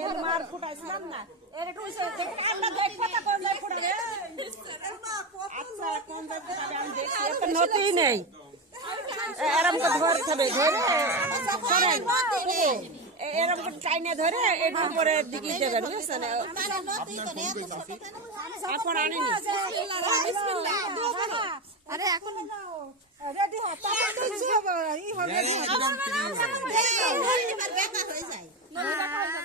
এর মার ফুটাইছিলাম না এর একটু হইছে, দেখে আল্লাহ দেখ কথা কোন যায় ফুটাবে আচ্ছা কোন যায় ফুটাবে আমি দেখছি এত নতি নেই এ- এরম করে ধরতে হবে ধরে শোনেন এ- এরম করে টাইনে ধরে একটু উপরে দিকে দেবেন বুঝছেন এখন আনিনি আরে এখন রেডি হ তারপর তো ইচ্ছে হবে ই হবে তখন কিন্তু আবার যাবে। হ্যাঁ একটু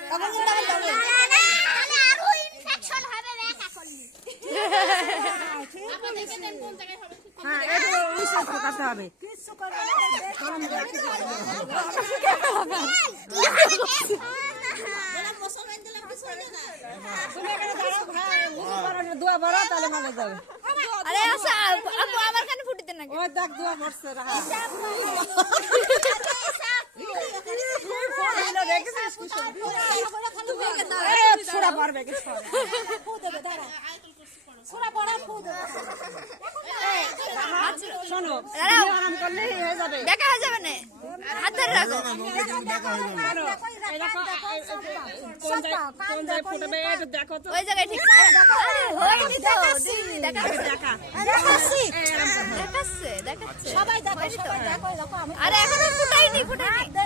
দোয়া বড় তাহলে মানে যাবে আরে আচ্ছা আপু আমার কানে ফুটিতে না ওই দেখ দোয়া রাহা ছোড়া পারবে শোনো আরাম করলেই হয়ে যাবে। দেখা হয়ে যাবে না। হাত ধরে রাখো। ওই জায়গায় ঠিক হয়নি তো দেখাচ্ছে দেখাচ্ছে। দেখাচ্ছে। সবাই দেখো আরে এখনও ফুটাইনি ফুটাইনি দে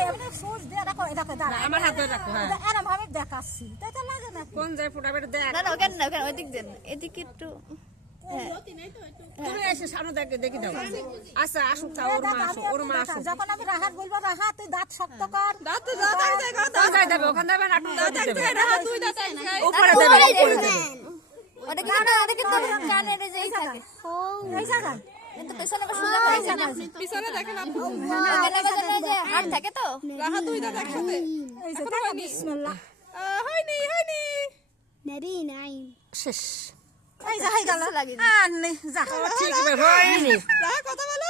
দিয়ে দেখো দেখো দাঁড়া। আমার হাতে দেখো হ্যাঁ। এরম ভাবে দেখাচ্ছি। তাই তো লাগে না কোন জায়গায় ফুটাবে দেখ। না না ওখানে না ওখানে ওইদিক দেন এদিকে একটু হ্যাঁ। তুমি এসে সামনে দেখে দেখি দাও। আচ্ছা যখন আমি রাহাত বলব রাহা তুই দাঁত শক্ত কর। দাঁত কোথায় দেবে ওখানে দেবে। না একটু দিতে হবে। উপরে উপরে দেবে দেবে। উপরে দেবে। ওটা কিন্তু পেছনে সোজা যায় দেখেন আপু এখানে পেছনে এই যে হাত থাকে তো? রাহা দুই দাঁত একসাথে। এই যে দেখো বিসমিল্লাহ। হয়নি হয়নি। শেষ। এই যে হয়ে গেল আর নেই যা। ঠিক আছে হয়নি। রাহা কথা বলো।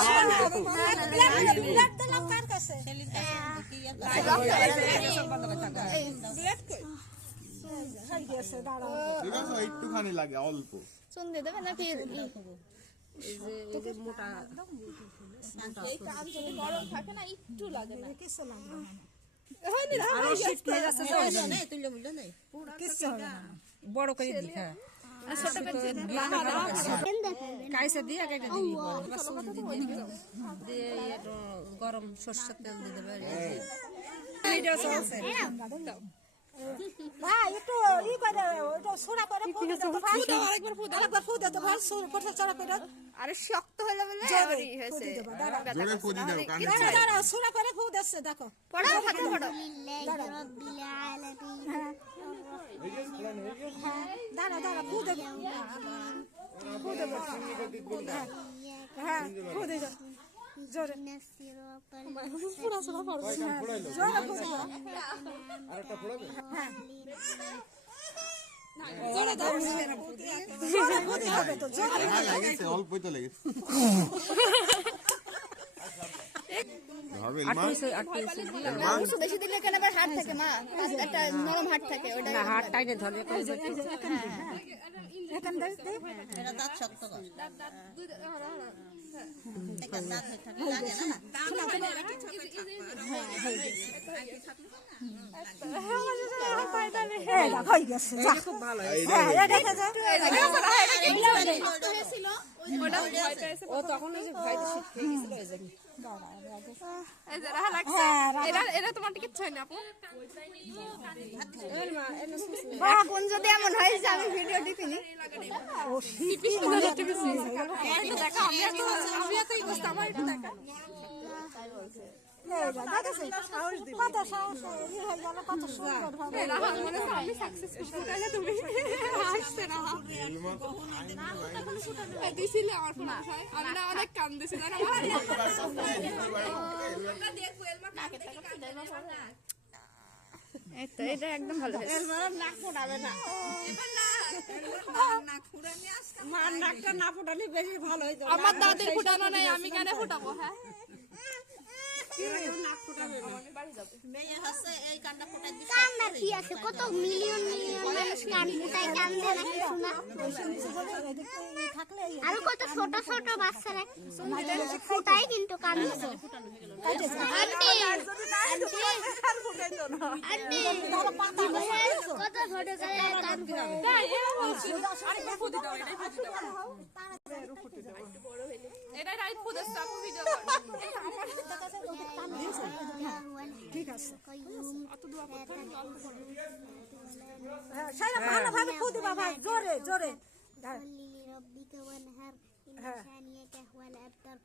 এখনও। ব্লাড দিলাম কার কাছে? হয়ে গেছে দাঁড়াও দেখেছ একটুখানি লাগে অল্প। দিয়ে দেবে নাকি না। কিছু না বড় করে। কাইসে দিয়ে দিবি পরে। দিয়ে একটু গরম সর্ষের তেল দিয়ে দেবে এইটা চলছে ভাই একটু ই করে ওটা সুরা করে ফুটে দাও তো ভাই। আরেকবার ফুদ আরেকবার ফুটে দাও ভাই সুর ফুটে চড়া করে আরে শক্ত হলে বলে জোরে হয়েছে। দেবো দাঁড়াও। জোরে ফুদি দাও কানে দাঁড়াও দাঁড়াও সুরা করে ফুট আসছে দেখো। পড়ো হাতে পড়ো হ্যাঁ ফুট দেবো জোরে। পুরা সুরা পড়বে জোরে ফুট দেবো হ্যাঁ। জোরে দাও। জোরে ফুট হবে তো জোরে হ্যাঁ অল্পই তো লেগেছে। হাট থাকে মা? একটা নরম হাট থাকে ওটা না টাইনে ধরে করে দিতে। এখান থেকে দে। এই দেখ, হয়ে গেছে খুব ভালো হ্যাঁ, এটা দেখে যা। ও তখন ওই যে ভাই শীত খেয়ে গেছিল ওই জন্য হ্যাঁ, এখন যদি এমন হয় যে আমি ভিডিও টিপিনি। দেখা আমি দেখা। এটা একদম ভালো নাক ফোটাবে না মার নাকটা না ফোটালে বেশি ভালো আমার দাদির ফুটানো নেই, আমি কেন ফুটাবো হ্যাঁ? কত মিলিয়ন আরও কত ছোট ছোট বাচ্চারা কিন্তু কান্দে কত ছোট কান এটা রাইট ফুদের সাপু ঠিক আছে হ্যাঁ সেই ভালোভাবে ফু দিবা ভাই জোরে জোরে হ্যাঁ لربك وانهر إن ها. شانئك هو الأبتر